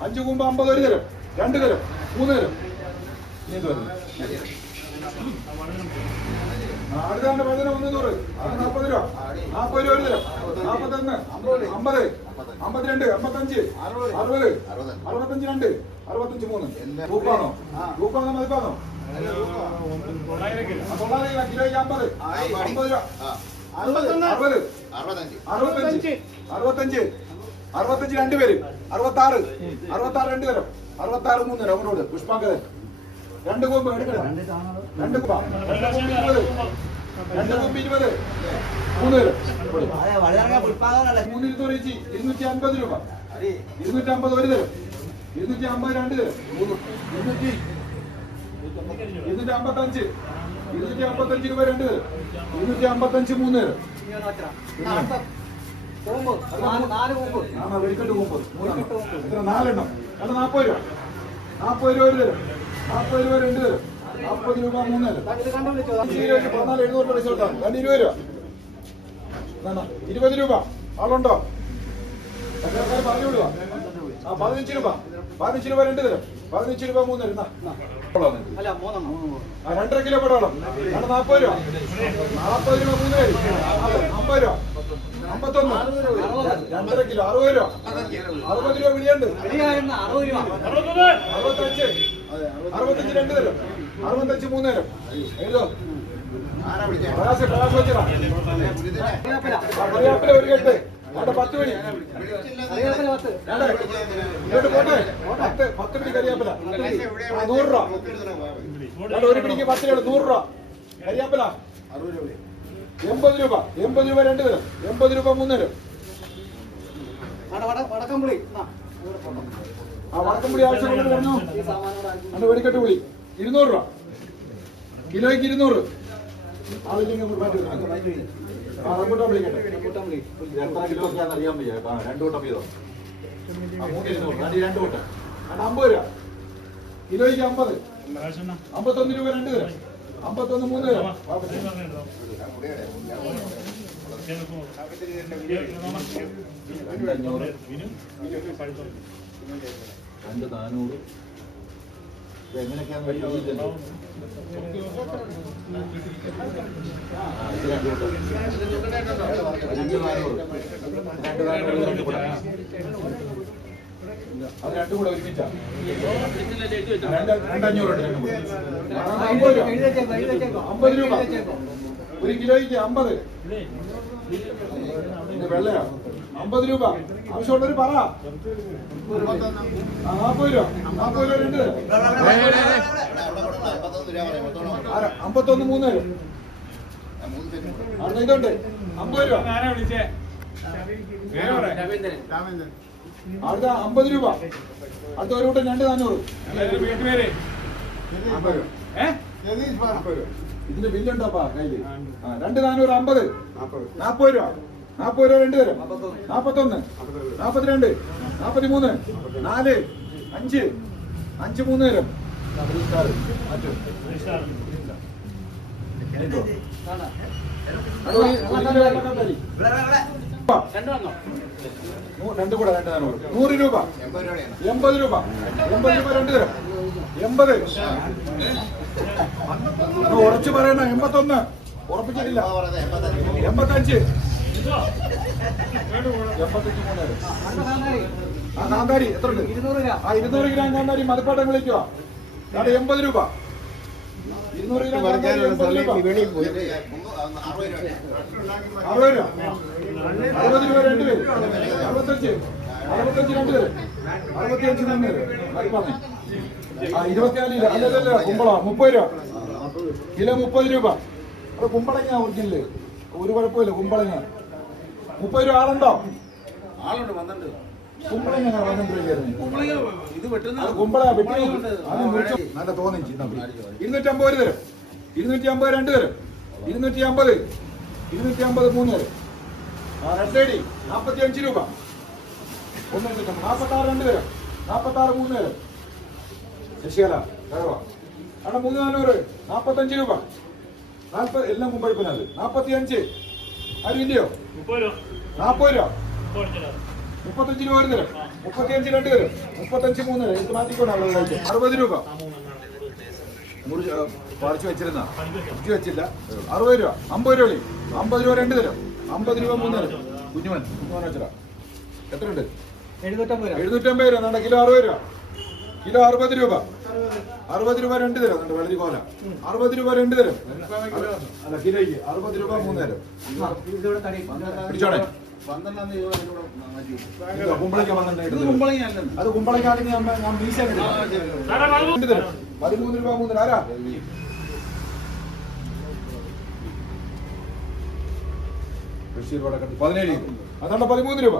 5 കൂമ്പ് 50 ഒരു തരം 2 തരം 3 തരം അടുത്താണ് 11 100 40 രൂപ 40 രൂപ ഒരു തരം 41 50 52 55 60 65 2 65 3 ഗ്രൂപ്പാണോ ഗ്രൂപ്പാണോ മതിപ്പാണോ 900 കിലോയ്ക്ക് 50 50 രൂപ 60 65 65 രണ്ടുപേര് 66 2 തരം 66 3 തരം അവരോട് പുഷ്പാങ്കരൻ 2 കൂമ്പ് എടുക്കണം 2 കൂമ്പ് 20 3 തരം 3 250 രൂപ 250 ഒരു തരം 250 2 തരം 255 255 രൂപ 2 തരം 255 3 തരം വെടിക്കെട്ട് കൂമ്പ് എത്ര 4 എണ്ണം 40 രൂപ 40 രൂപ ഒരു തരം 40 രൂപ 2 തരം 40 രൂപ 3 തരം 14 700 റിസൾട്ടാണ് 20 രൂപ 20 രൂപ ആളുണ്ടോ പറഞ്ഞു വിടുക 15 രൂപ 15 രൂപ 2 തരം 15 രൂപ 3 തരം 2.5 കിലോ പടവളം 40 രൂപ 40 രൂപ 3 തരം 50 രൂപ 51 2.5 കിലോ 60 രൂപ 60 രൂപ വിളിയുണ്ട് 65 2 തരം 65 3 തരം എഴുതോ കറിയാപ്പില ഒരു കെട്ട് 10 മണി ഇങ്ങോട്ട് പോട്ടെ 10 മണി കറിയാപ്പില 100 രൂപ ഒരു പിടിക്ക് 10 രൂപ 100 രൂപ കറിയാപ്പില 80 രൂപ 80 രൂപ 2 തരം 80 രൂപ 3 തരം വടക്കംപുളി ആവശ്യം പറഞ്ഞു അന്ന് വെടിക്കെട്ട് പുളി 200 രൂപ കിലോയ്ക്ക് 200 റംബൂട്ടാൻ വിളിക്കട്ടെ എത്ര കിലോക്കാന്ന് അറിയാൻ വയ്യ 2 കൂട്ടം വീതം 2 കൂട്ടം 50 രൂപ കിലോയ്ക്ക് 50 51 രൂപ 2 തരം 51 3 തരം 400 എങ്ങനെയൊക്കെയാന്ന് അത് 2 കൂടെ ഒരുമിച്ച 2,500 50 രൂപ ഒരു കിലോയ്ക്ക് 50 വെള്ളയാ 50 രൂപ ആവശ്യമുള്ളവർ പറ 40 രൂപ 2 51 3 തരം ഇതുണ്ട് 50 രൂപ അടുത്ത 50 രൂപ അടുത്ത ഒരു കൂട്ടം 2,400 ഇതിന്റെ ബില്ലുണ്ടോപ്പാ കയ്യില് 2,400 50 40 രൂപ 40 രൂപ 2 തരം 41 42 43 4 5 5 3 തരം രണ്ട് കൂടെ 2,400 100 രൂപ 80 രൂപ 2 തരം 80 ഉറച്ചു പറയണ 81 ഉറപ്പിച്ചിട്ടില്ല 85 കാന്താരി എത്ര ഉണ്ട് 200 ഗ്രാം കാന്താരി മലപ്പാട്ടം വിളിക്കുക 80 രൂപ 200 ഗ്രാം കാന്താരി 80 രൂപ 60 രൂപ 60 രൂപ 2 പേര് 65 2 പേര് 65 2 പേര് മലപ്പാട്ടം 24 അല്ലല്ല കുമ്പള 30 രൂപ കിലോ 30 രൂപ അത് കുമ്പളങ്ങ ഒറിജിനല് ഒരു കുഴപ്പമില്ല കുമ്പളങ്ങ 30 രൂപ ആളുണ്ടോ ആളുണ്ട് വന്നിട്ടുണ്ട് കുമ്പളങ്ങ കുമ്പള വെട്ടി നല്ല തോന്നിച്ച് 250 ഒരു തരം 250 2 തരം 250 3 തരം റെഡ്ഡേടി 45 രൂപ 46 2 തരം 46 3 തരം ശശികല അവിടെ 3,400 45 രൂപ 40 എല്ലാം കുമ്പഴപ്പനത് 45 ആരും ഇല്ലയോ 40 രൂപ 35 രൂപ ഒരു തരം 35 രണ്ട് തരും 35 3 ഇത് മാറ്റിക്കൊണ്ട് അവിടെ കഴിക്കും 60 രൂപ പറിച്ചു വെച്ചിരുന്ന കുറിച്ച് വെച്ചില്ല 60 രൂപ 50 രൂപ 50 രൂപ രണ്ട് തരും 50 രൂപ 3 തരും കുഞ്ഞുമൻ വെച്ചാ എത്ര ഉണ്ട് 750 രൂപ നമ്മുടെ കിലോ 60 രൂപ കിലോ 60 രൂപ 60 രൂപ രണ്ട് തരും നമ്മുടെ വെള്ളരി കോല 60 രൂപ രണ്ട് തരും അല്ല കിലോയ്ക്ക് 60 രൂപ 3 തരും പിടിച്ചോണേ അത് കുമ്പളങ്ങാണെങ്കിൽ ഞാൻ മീശ 13 രൂപ 3 ആരാ ബഷീർ വടക്കത്ത് 17 അതാണ്ട് 13 രൂപ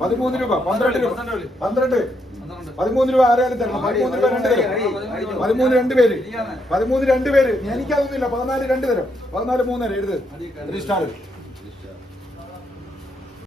13 രൂപ 12 രൂപ 12 13 രൂപ ആരായാലും തരണം 13 രൂപ രണ്ട് തരും 13 രണ്ട് പേര് 13 രണ്ട് പേര് എനിക്കതൊന്നുമില്ല 14 രണ്ട് തരും 14 3 തരം എഴുത് 3 സ്റ്റാർ